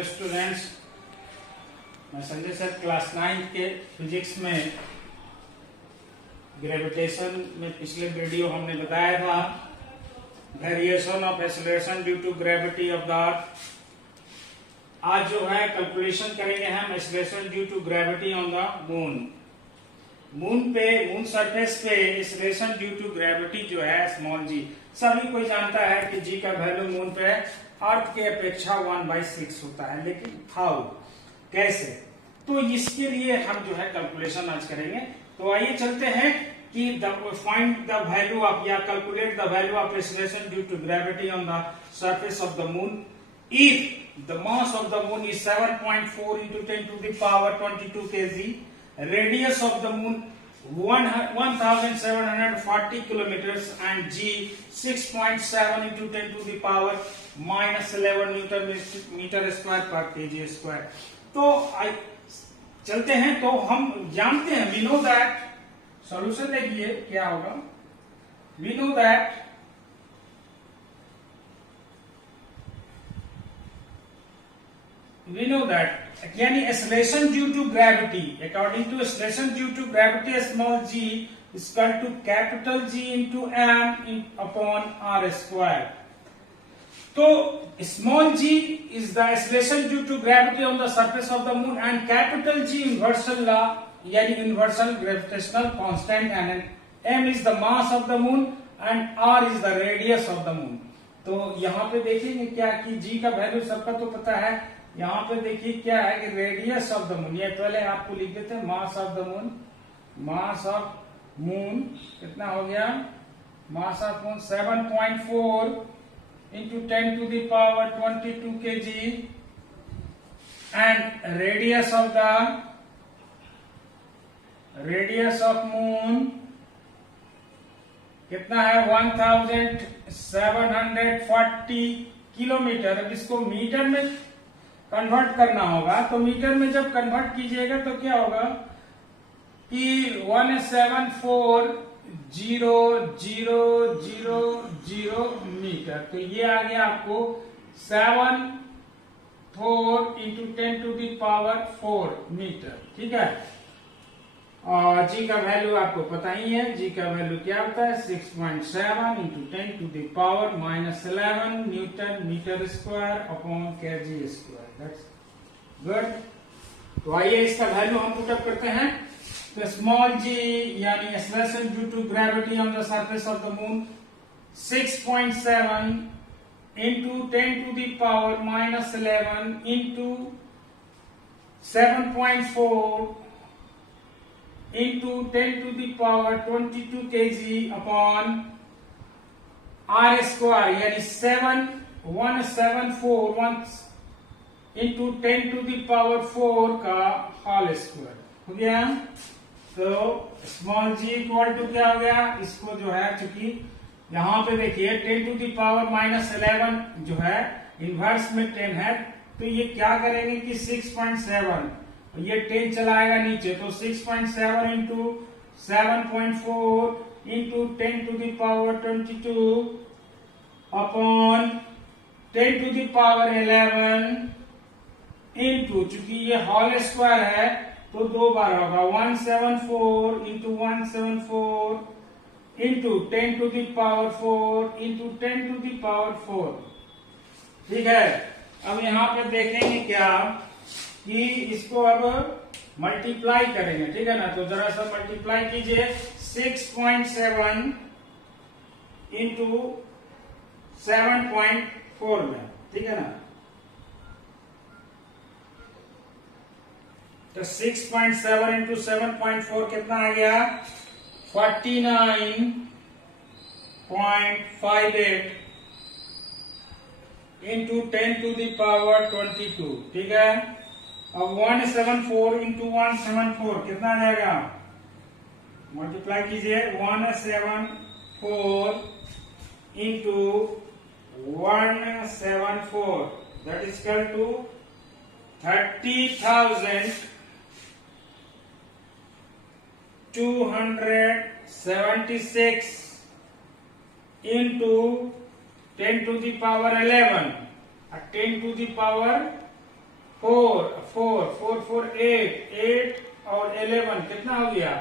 Hello students, मैं Sanjay sir class 9 के physics में ग्रेविटेशन में पिछले वीडियो हमने बताया था variation of acceleration due to gravity of the earth. आज जो है कैलकुलेशन करेंगे हम acceleration due to gravity on the moon surface पे एक्सेलरेशन ड्यू टू ग्रेविटी जो है स्मॉल जी। सभी कोई जानता है कि जी का वैल्यू मून पे अर्थ के अपेक्षा 1/6 होता है, लेकिन हाउ, कैसे? तो इसके लिए हम जो है कैलकुलेशन आज करेंगे। तो आइए चलते हैं कि फाइंड द वैल्यू ऑफ या calculate the value of acceleration due to gravity on the surface of the moon if the mass of the moon is 7.4 into 10 to the power 22 kg, radius of the moon 1740 kilometers and g 6.7 into 10 to the power -11 metre square पर kg square. तो चलते हैं। तो हम जानते हैं, we know that, solution देखिए क्या होगा। वी नो दैट यानी acceleration due to gravity, according to acceleration due to gravity small g is equal to capital G into m upon r square। तो small g is the acceleration due to gravity on the surface of the moon and capital G universal law यानी universal gravitational constant and m is the mass of the moon and r is the radius of the moon। तो यहाँ पे देखेंगे क्या कि g का value सबका तो पता है। यहाँ पे देखिए क्या है कि रेडियस ऑफ द मून, ये पहले आपको लिख देते हैं मास of the moon. Mass of moon कितना हो गया? Mass of moon 7.4 into 10 to the power 22 kg and radius of moon कितना है? 1740 किलोमीटर। अब इसको मीटर में कन्वर्ट करना होगा। तो मीटर में जब कन्वर्ट कीजिएगा तो क्या होगा कि 174000 मीटर। तो ये आ गया आपको 74 into 10 to the power 4 metre. ठीक है। और जी का वैल्यू आपको पता ही है। जी का वैल्यू क्या होता है? 6.7 into 10 to the power -11 newton metre square upon kg स्क्वायर। That's good. तो आइए इसका वैल्यू हम पुट अप करते हैं। तो स्मॉल जी यानी acceleration due to gravity on the surface of the moon 6.7 into 10 to the power -11 into 7.4 into 10 to the power 22 kg upon r square यानी 1741 into 10 to the power 4 का whole square हो गया। तो small ji equal to क्या हो गया? इसको जो है, चूंकि यहां पे देखिए 10 टू दी पावर -11 जो है इनवर्स में 10 है, तो ये क्या करेंगे कि 6.7, ये 10 चलाएगा नीचे, तो 6.7 into 7.4 into 10 to the power 22 upon 10 to the power 11 into, चूंकि ये होल स्क्वायर है तो दो बार होगा, 174 into 174 into 10 to the power 4 into 10 to the power 4। ठीक है। अब यहां पे देखेंगे क्या कि इसको अब मल्टीप्लाई करेंगे। ठीक है ना। तो जरा सा मल्टीप्लाई कीजिए 6.7 इंटू 7.4 में। ठीक है ना। तो 6.7 इंटू 7.4 कितना आ गया? 49.58 इंटू 10 टू दी पावर 22। ठीक है। अब 174 इंटू 174 कितना आ जाएगा? मल्टीप्लाई कीजिए 174 into 174 that is equal to 30,276 into 10 to the power 11 10 to the power four four four four eight, 8 और 11 कितना हो गया?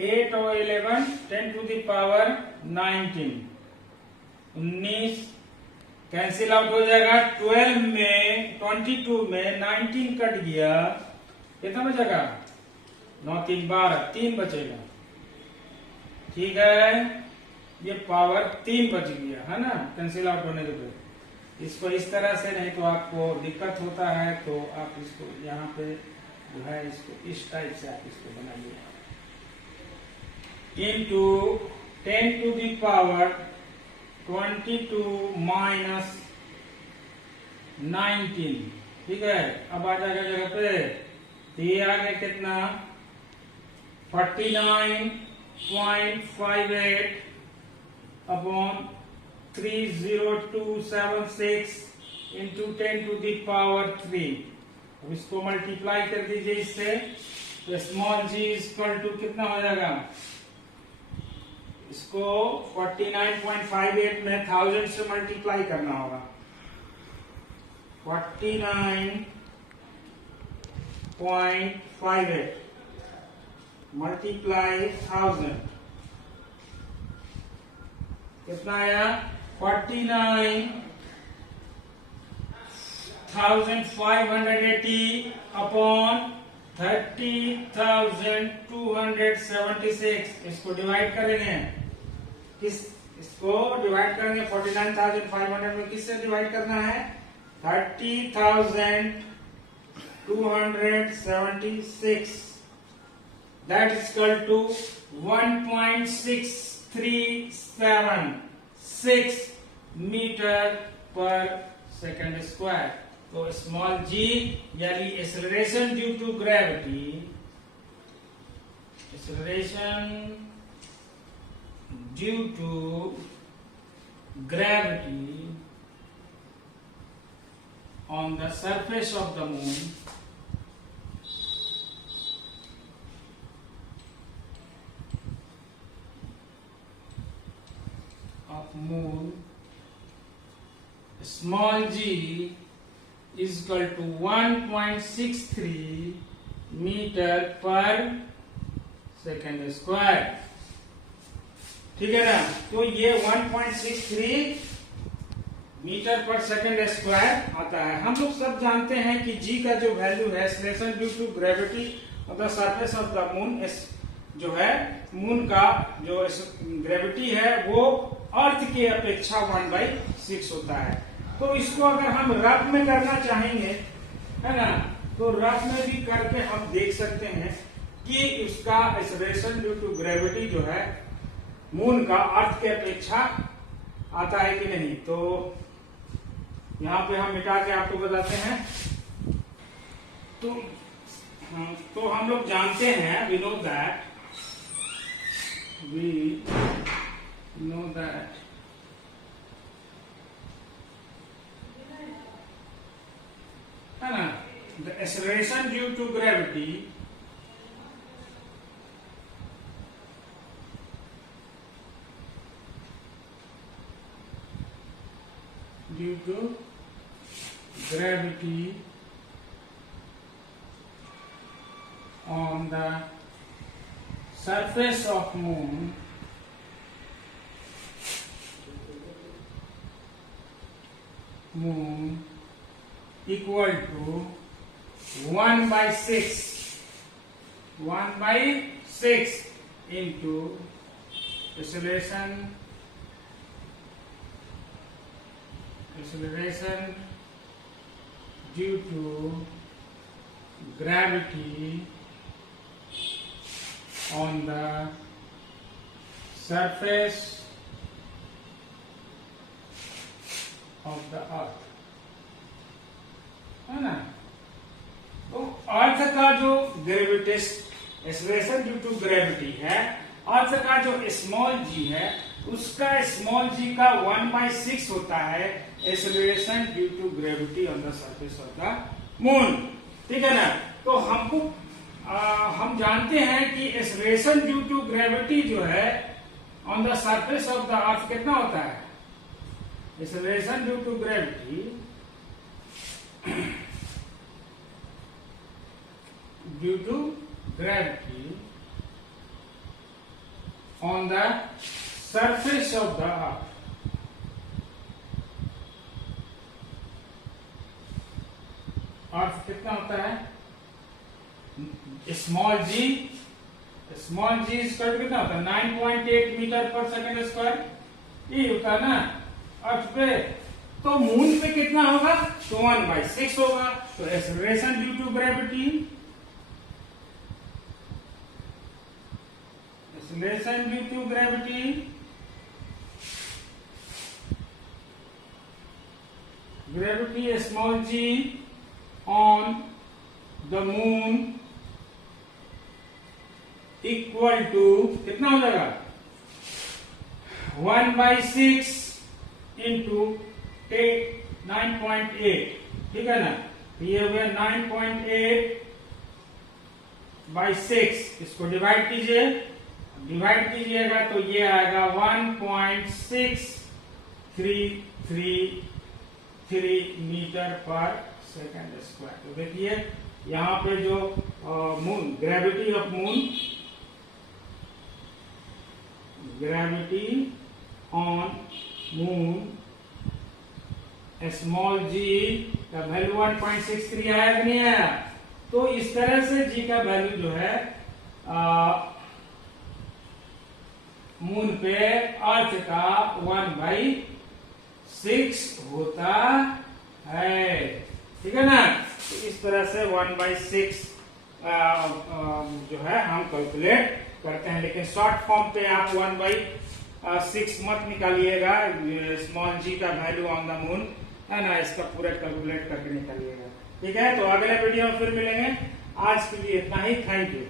8 और 11 10 to the power 19, 19 cancel out हो जाएगा। 12 में 22 में 19 कट गया, कितना बचेगा? 9 3 12, 3 बचेगा। ठीक है, ये पावर 3 बच गया है ना कैंसिल आउट होने के बाद। इसको इस तरह से, नहीं तो आपको दिक्कत होता है तो आप इसको यहाँ पे जो है इसको इस टाइप से आप इसको बनाइए। Into 10 to the power 22 minus 19, ठीक है। अब आ जाएगा जगह पे, तो ये आ गया कितना? 49.58 upon 30276 into 10 to the power 3। अब इसको मल्टीप्लाई कर दीजिए इससे, तो स्मॉल जी इक्वल टू कितना हो जाएगा? इसको 49.58 में 1000 से मल्टीप्लाई करना होगा। 49.58 मल्टीप्लाई 1000 कितना आया? 49,580 अपॉन 30,276। इसको डिवाइड करेंगे, इसको डिवाइड करेंगे 49,500 में किससे डिवाइड करना है? 30,276, that is equal to 1.6376 metre पर सेकंड स्क्वायर। तो स्मॉल जी यानी acceleration due to gravity, acceleration due to gravity on the surface of the moon small g is equal to 1.63 metre पर second square. ठीक है ना, तो ये 1.63 metre पर सेकेंड स्क्वायर आता है। हम लोग सब जानते हैं कि g का जो वैल्यू है acceleration due to gravity of the surface of the moon, जो है मून का जो ग्रेविटी है वो अर्थ की अपेक्षा 1/6 होता है। तो इसको अगर हम रफ में करना चाहेंगे, है ना, तो रफ में भी करके हम देख सकते हैं कि उसका एक्सेलरेशन ड्यू टू ग्रेविटी जो है मून का अर्थ की अपेक्षा आता है कि नहीं। तो यहाँ पे हम मिटा के आपको बताते हैं। तो हम लोग जानते हैं, we know that है ना, the acceleration due to gravity on the surface of moon equal to 1/6 into acceleration due to gravity on the surface of the earth, है ना। तो अर्थ का जो एक्सेलरेशन ड्यू टू ग्रेविटी है, अर्थ का जो स्मॉल जी है, उसका स्मॉल जी का 1/6 होता है acceleration due to gravity on the surface of the moon. ठीक है ना, तो हमको हम जानते हैं कि एक्सेलरेशन ड्यू टू ग्रेविटी जो है on the surface of the earth कितना होता है? Acceleration due to gravity due to gravity on the surface of the earth. Earth कितना होता है, स्मॉल जी स्क्वायर कितना होता है 9.8 मीटर पर सेकेंड स्क्वायर, ये होता है ना अर्थ पे। तो मून पे कितना होगा, तो 1/6 होगा। तो acceleration due to gravity, acceleration due to gravity small g on the moon equal to कितना हो जाएगा 1/6 इंटू 9.8, ठीक है ना। ये हो गया 9.8/6, इसको डिवाइड कीजिएगा तो ये आएगा 1.6333 मीटर पर सेकेंड स्क्वायर। तो देखिए यहाँ पे जो moon gravity of moon, gravity on moon small G का वैल्यू 1.63 आया कि नहीं आया। तो इस तरह से जी का वैल्यू जो है मून पे अर्थ का 1/6 होता है, ठीक है ना। तो इस तरह से 1/6 जो है हम कैलकुलेट करते हैं, लेकिन शॉर्ट फॉर्म पे आप 1/6 मत निकालिएगा, स्मॉल जी का वैल्यू ऑन द मून है ना, इसका पूरा कैलकुलेट करके निकालिएगा, ठीक है। तो अगले वीडियो में फिर मिलेंगे, आज के लिए इतना ही, थैंक यू।